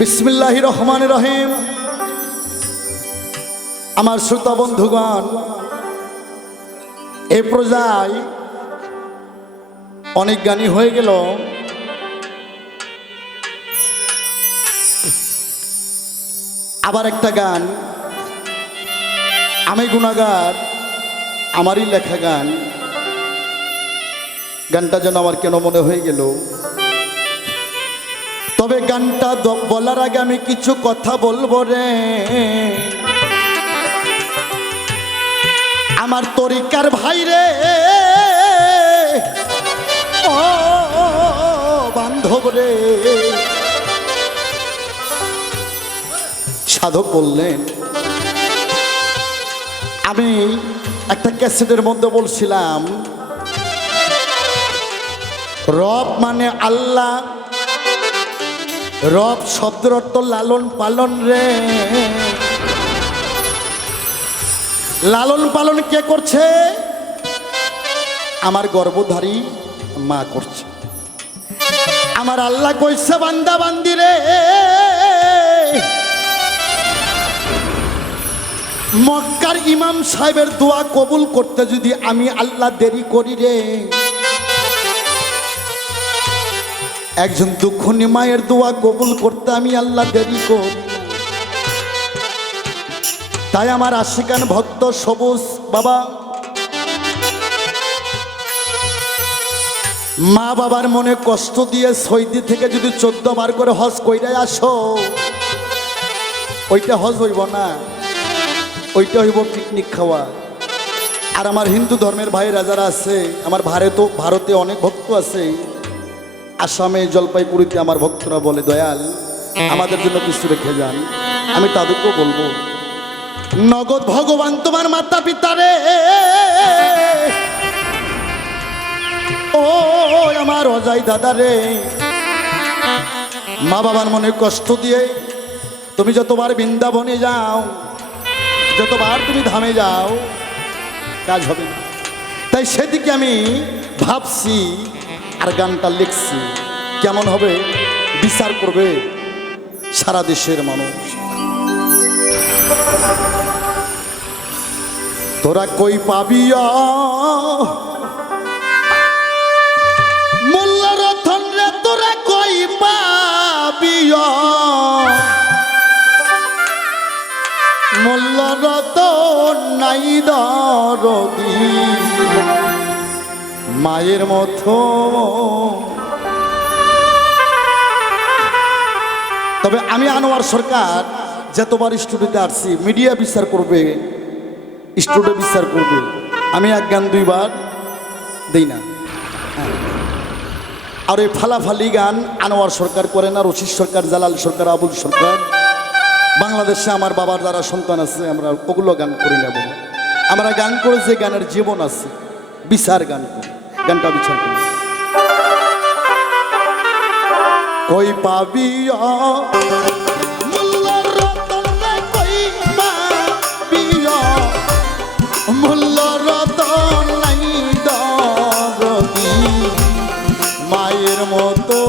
বিসমিল্লাহির রহমানির রহিম। আমার শ্রোতা বন্ধুগণ, এ পর্যায়ে অনেক গানই হয়ে গেল। আবার একটা গান, আমি গুনাহগার, আমারই লেখা গান। গানটা যেন আমার কেন মনে হয়ে গেল। তবে গানটা বলার আগে আমি কিছু কথা বলবো রে। আমার তরিকার ভাই রে, ও বান্ধব রে। সাধক বললেন, আমি একটা ক্যাসেটের মধ্যে বলছিলাম, রব মানে আল্লাহ, রব শব্দের অর্থ লালন পালন রে। লালন পালন কে করছে? আমার গর্ভধারী মা করছে। আমার আল্লাহ কইছে, বান্দা বান্দি রে, মক্কার ইমাম সাহেবের দোয়া কবুল করতে যদি আমি আল্লাহ দেরি করি রে, একজন দুঃখনী মায়ের দোয়া কবুল করতে আমি আল্লাহ দেরি করি। তাই আমার আশিকান ভক্ত সবুজ বাবা, মা বাবার মনে কষ্ট দিয়ে সৌদি থেকে যদি 14 বার করে হজ কইরাই আসো, ওইটা হজ হইব না, ওইটা হইব পিকনিক খাওয়া। আর আমার হিন্দু ধর্মের ভাইরা যারা আছে, আমার ভারতে অনেক ভক্ত আছে, আসামে জলপাইগুড়িতে আমার ভক্তরা বলে, দয়াল আমাদের জন্য কিছু রেখে যান। আমি তাদেরকেও বলবো, নগদ ভগবান তোমার মাতা পিতা রে, ও আমার অজয় দাদা রে, মা বাবার মনে কষ্ট দিয়ে তুমি যতবার বৃন্দাবনে যাও, যতবার তুমি ধামে যাও, কাজ হবে না। তাই সেদিকে আমি ভাবছি আর গানটা লিখছি। কেমন হবে বিচার করবে সারা দেশের মানুষ। তোরা কই পাবি মূল্য রতন রে, তোরা কই পাবি মূল্য রতন নাই দরদি মায়ের মতো। তবে আমি আনোয়ার সরকার যতবার স্টুডিওতে আসছি, মিডিয়া বিচার করবে, স্টুডিও বিচার করবে, আমি এক গান 2 বার দেই না। আর ওই ফালাফালি গান আনোয়ার সরকার করে না, রশিদ সরকার, জালাল সরকার, আবুল সরকার। বাংলাদেশে আমার বাবার যারা সন্তান আছে, আমরা ওগুলো গান করি না। আমরা গান করে যে গানের জীবন আছে, বিচার গান করি, গানটা বিচার করি। কই পাবি মূল্য রতন রে, কই পাবি মূল্য রতন নাই দরদি মায়ের মতো,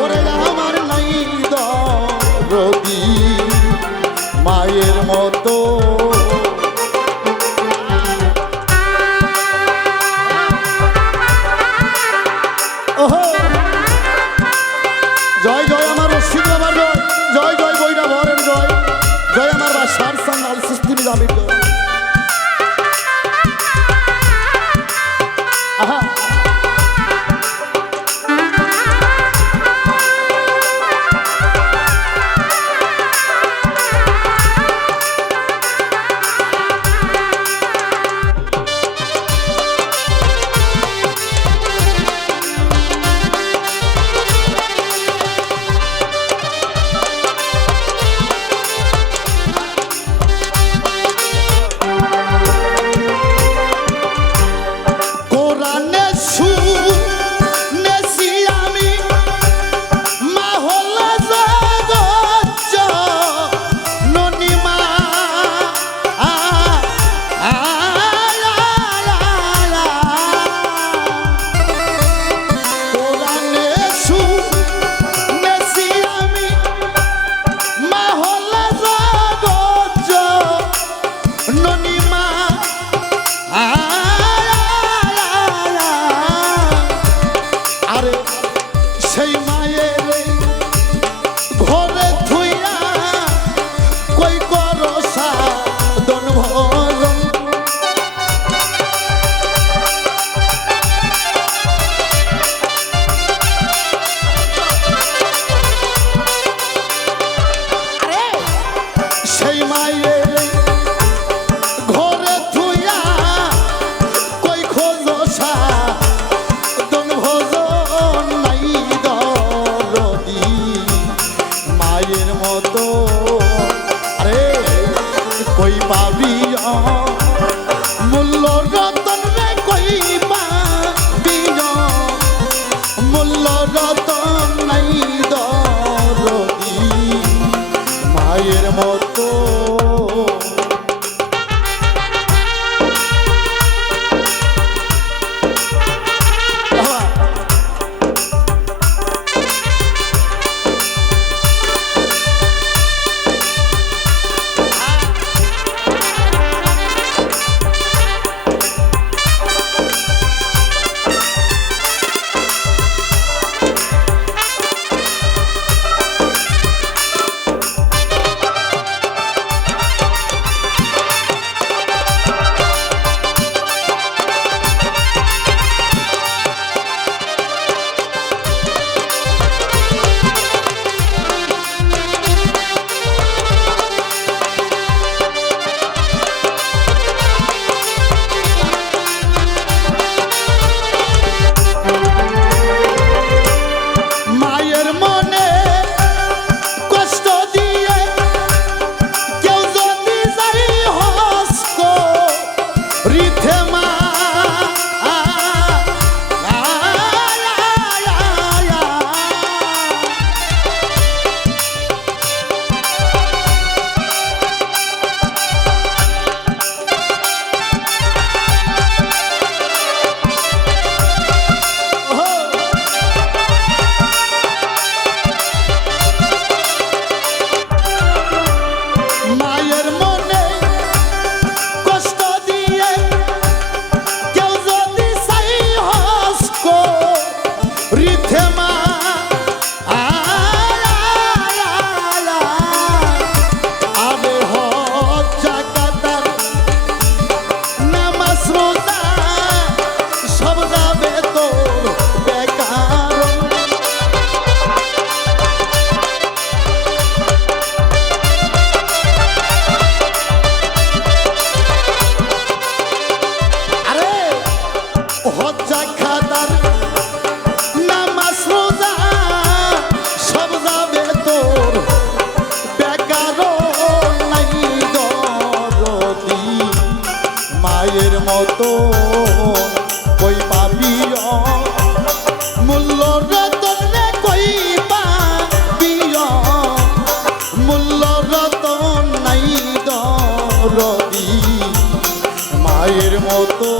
ওরে আমার নাই দরদি মায়ের মতো। জয় জয়। সাধন ভজন নাই দরদি মায়ের মতো আরে কই পাবি মূল্য রতন রে কই পাবি মূল্য রতন নাই দরদি মায়ের মতো মায়ের মতো কই পাবি মূল্য রতন রে কই পাবি মূল্য রতন নাই দরদি মায়ের মতো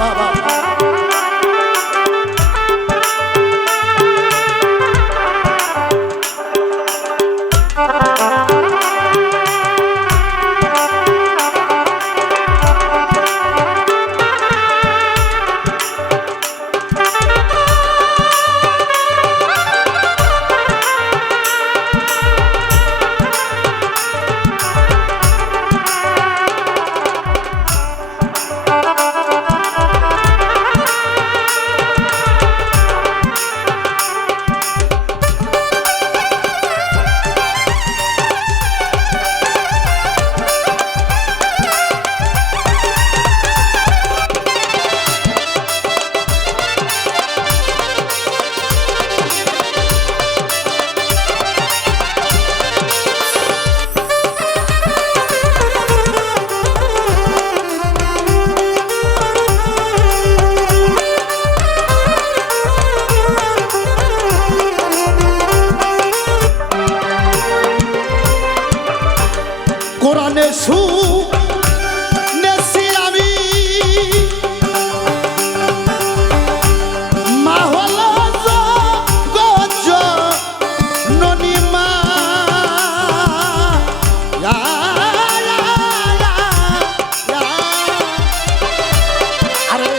বাবা কোরআনে শুনেছি আমি মা হলো জননী মা আরে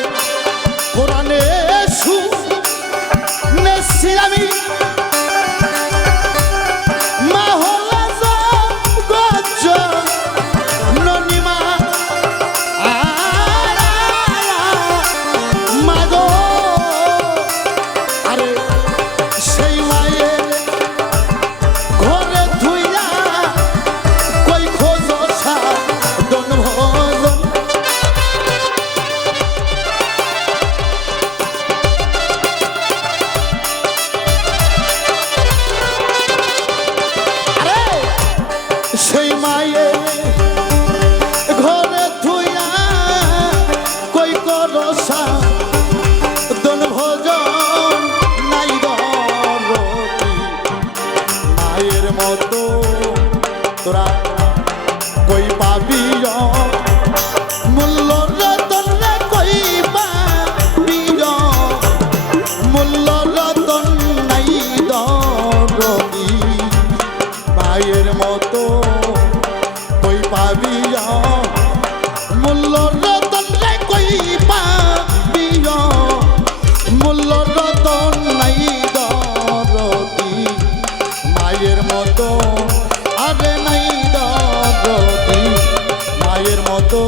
কোরআনে শুনেছি আমি সেই মায়ের ঘরে ধুইয়া কই করসা দন ভোজন নাই দরদি মায়ের মতো তোরা কই পাবি মূল্য রতন রে কই পাবি মূল্য রতন নাই দরদি মায়ের মতো কই পাবি মূল্য রতন রে কই পাবি মূল্য রতন নাই দরদি মায়ের মতো আরে নাই দরদি মায়ের মতো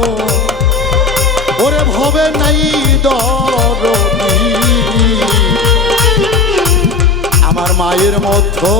ওরে ভবে নাই দরদি আমার মায়ের মতো